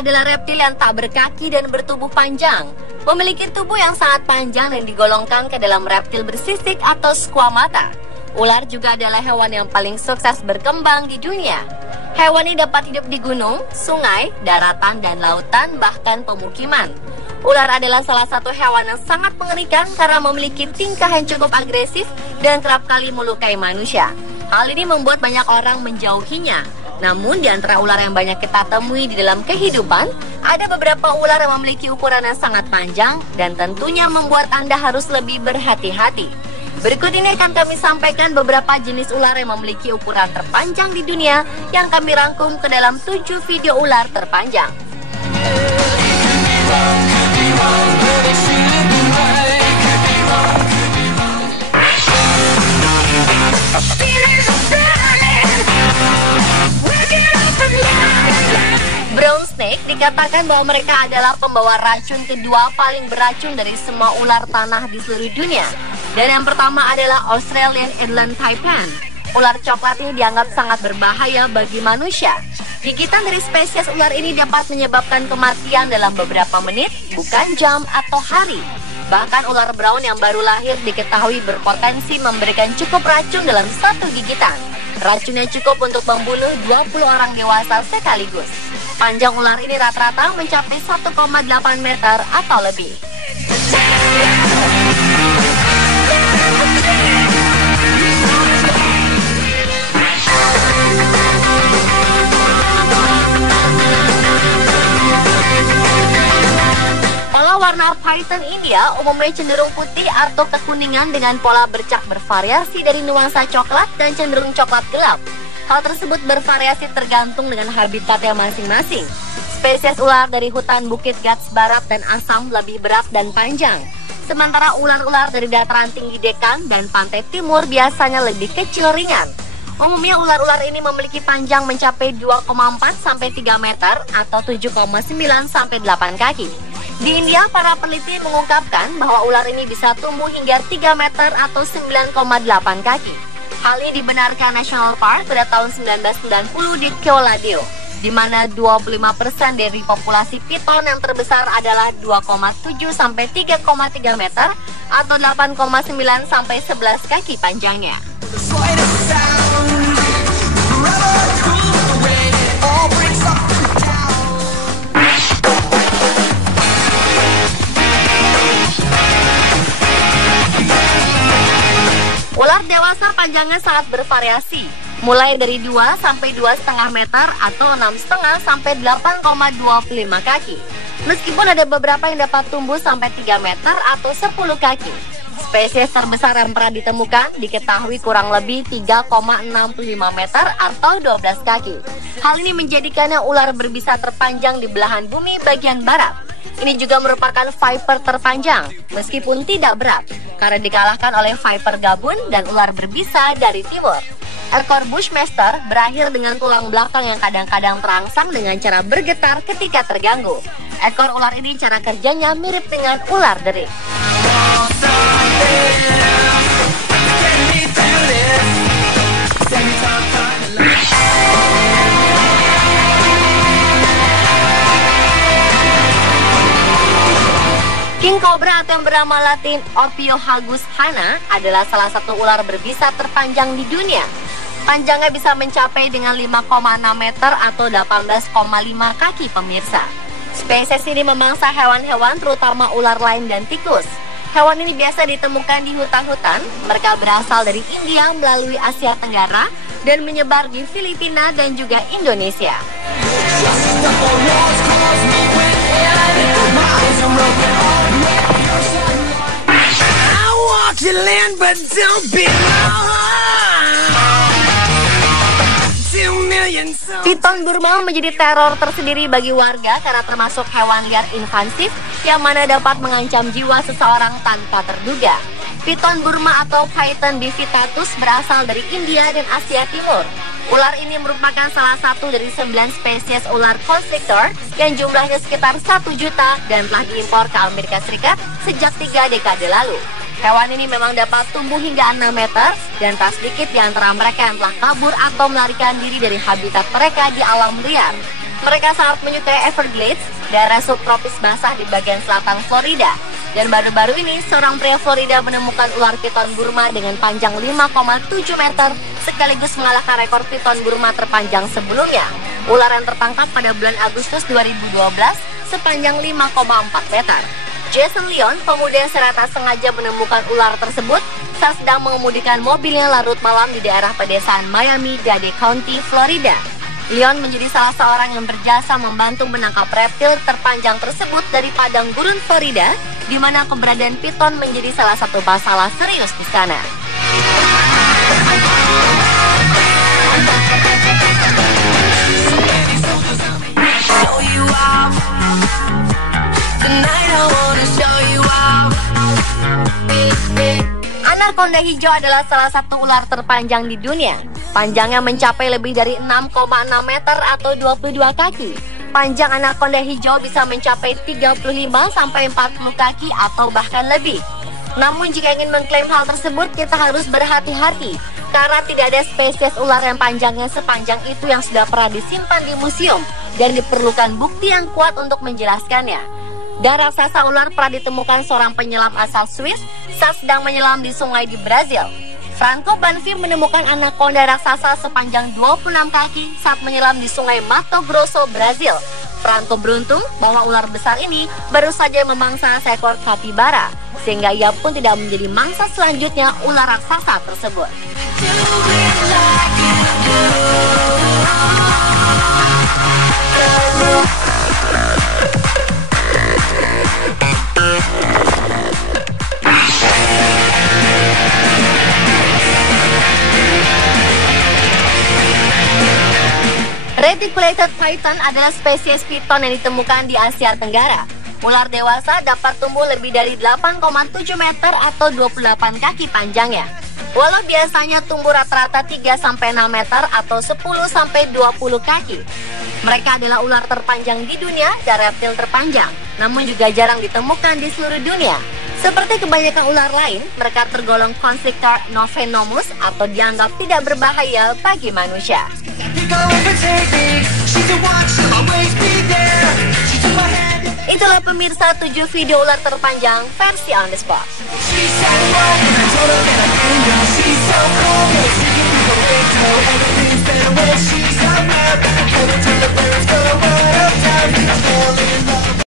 adalah reptil yang tak berkaki dan bertubuh panjang. Memiliki tubuh yang sangat panjang dan digolongkan ke dalam reptil bersisik atau squamata. Ular juga adalah hewan yang paling sukses berkembang di dunia. Hewan ini dapat hidup di gunung, sungai, daratan, dan lautan, bahkan pemukiman. Ular adalah salah satu hewan yang sangat mengerikan karena memiliki tingkah yang cukup agresif dan kerap kali melukai manusia. Hal ini membuat banyak orang menjauhinya. Namun di antara ular yang banyak kita temui di dalam kehidupan, ada beberapa ular yang memiliki ukuran yang sangat panjang dan tentunya membuat Anda harus lebih berhati-hati. Berikut ini akan kami sampaikan beberapa jenis ular yang memiliki ukuran terpanjang di dunia yang kami rangkum ke dalam 7 video ular terpanjang. Brown snake dikatakan bahwa mereka adalah pembawa racun kedua paling beracun dari semua ular tanah di seluruh dunia. Dan yang pertama adalah Australian Inland Taipan. Ular coklat ini dianggap sangat berbahaya bagi manusia. Gigitan dari spesies ular ini dapat menyebabkan kematian dalam beberapa menit, bukan jam atau hari. Bahkan ular brown yang baru lahir diketahui berpotensi memberikan cukup racun dalam satu gigitan. Racunnya cukup untuk membunuh 20 orang dewasa sekaligus. Panjang ular ini rata-rata mencapai 1,8 meter atau lebih. Warna python India umumnya cenderung putih atau kekuningan dengan pola bercak bervariasi dari nuansa coklat dan cenderung coklat gelap. Hal tersebut bervariasi tergantung dengan habitatnya masing-masing. Spesies ular dari hutan Bukit Ghats Barat dan Assam lebih berat dan panjang. Sementara ular-ular dari dataran tinggi Deccan dan pantai timur biasanya lebih kecil ringan. Umumnya ular-ular ini memiliki panjang mencapai 2,4 sampai 3 meter atau 7,9 sampai 8 kaki. Di India, para peneliti mengungkapkan bahwa ular ini bisa tumbuh hingga 3 meter atau 9,8 kaki. Hal ini dibenarkan National Park pada tahun 1990 di Keoladeo, di mana 25% dari populasi piton yang terbesar adalah 2,7 sampai 3,3 meter atau 8,9 sampai 11 kaki panjangnya. Ular dewasa panjangnya sangat bervariasi, mulai dari 2 sampai 2,5 meter atau 6,5 sampai 8,25 kaki. Meskipun ada beberapa yang dapat tumbuh sampai 3 meter atau 10 kaki. Spesies terbesar yang pernah ditemukan diketahui kurang lebih 3,65 meter atau 12 kaki. Hal ini menjadikannya ular berbisa terpanjang di belahan bumi bagian barat. Ini juga merupakan viper terpanjang, meskipun tidak berat, karena dikalahkan oleh viper gabun dan ular berbisa dari timur. Ekor Bushmaster berakhir dengan tulang belakang yang kadang-kadang terangsang dengan cara bergetar ketika terganggu. Ekor ular ini cara kerjanya mirip dengan ular deri. King Cobra atau yang bernama latin Ophiogagus hana adalah salah satu ular berbisa terpanjang di dunia. Panjangnya bisa mencapai dengan 5,6 meter atau 18,5 kaki pemirsa. Spesies ini memangsa hewan-hewan terutama ular lain dan tikus. Hewan ini biasa ditemukan di hutan-hutan. Mereka berasal dari India melalui Asia Tenggara dan menyebar di Filipina dan juga Indonesia. Piton Burma menjadi teror tersendiri bagi warga karena termasuk hewan liar invasif yang mana dapat mengancam jiwa seseorang tanpa terduga. Piton Burma atau Python bifitatus berasal dari India dan Asia Timur. Ular ini merupakan salah satu dari 9 spesies ular constrictor yang jumlahnya sekitar 1 juta dan telah diimpor ke Amerika Serikat sejak 3 dekade lalu. Hewan ini memang dapat tumbuh hingga 6 meter dan tak sedikit di antara mereka yang telah kabur atau melarikan diri dari habitat mereka di alam liar. Mereka sangat menyukai Everglades, daerah subtropis basah di bagian selatan Florida. Dan baru-baru ini, seorang pria Florida menemukan ular piton Burma dengan panjang 5,7 meter, sekaligus mengalahkan rekor piton Burma terpanjang sebelumnya. Ular yang tertangkap pada bulan Agustus 2012 sepanjang 5,4 meter. Jason Leon, pemuda yang secara tak sengaja menemukan ular tersebut saat sedang mengemudikan mobilnya larut malam di daerah pedesaan Miami-Dade County, Florida. Leon menjadi salah seorang yang berjasa membantu menangkap reptil terpanjang tersebut dari padang gurun Florida, di mana keberadaan piton menjadi salah satu masalah serius di sana. Anaconda hijau adalah salah satu ular terpanjang di dunia. Panjangnya mencapai lebih dari 6,6 meter atau 22 kaki. Panjang anaconda hijau bisa mencapai 35 sampai 40 kaki atau bahkan lebih. Namun jika ingin mengklaim hal tersebut, kita harus berhati-hati karena tidak ada spesies ular yang panjangnya sepanjang itu yang sudah pernah disimpan di museum dan diperlukan bukti yang kuat untuk menjelaskannya. Dan raksasa ular pernah ditemukan seorang penyelam asal Swiss saat sedang menyelam di sungai di Brazil. Franco Banfi menemukan anaconda raksasa sepanjang 26 kaki saat menyelam di sungai Mato Grosso, Brazil. Franco beruntung bahwa ular besar ini baru saja memangsa seekor kapibara, sehingga ia pun tidak menjadi mangsa selanjutnya ular raksasa tersebut. Reticulated python adalah spesies piton yang ditemukan di Asia Tenggara. Ular dewasa dapat tumbuh lebih dari 8,7 meter atau 28 kaki panjangnya. Walau biasanya tumbuh rata-rata 3-6 meter atau 10-20 kaki. Mereka adalah ular terpanjang di dunia dan reptil terpanjang, namun juga jarang ditemukan di seluruh dunia. Seperti kebanyakan ular lain, mereka tergolong Constrictor novenomus atau dianggap tidak berbahaya bagi manusia. Itulah pemirsa 7 video ular terpanjang versi On The Spot. She's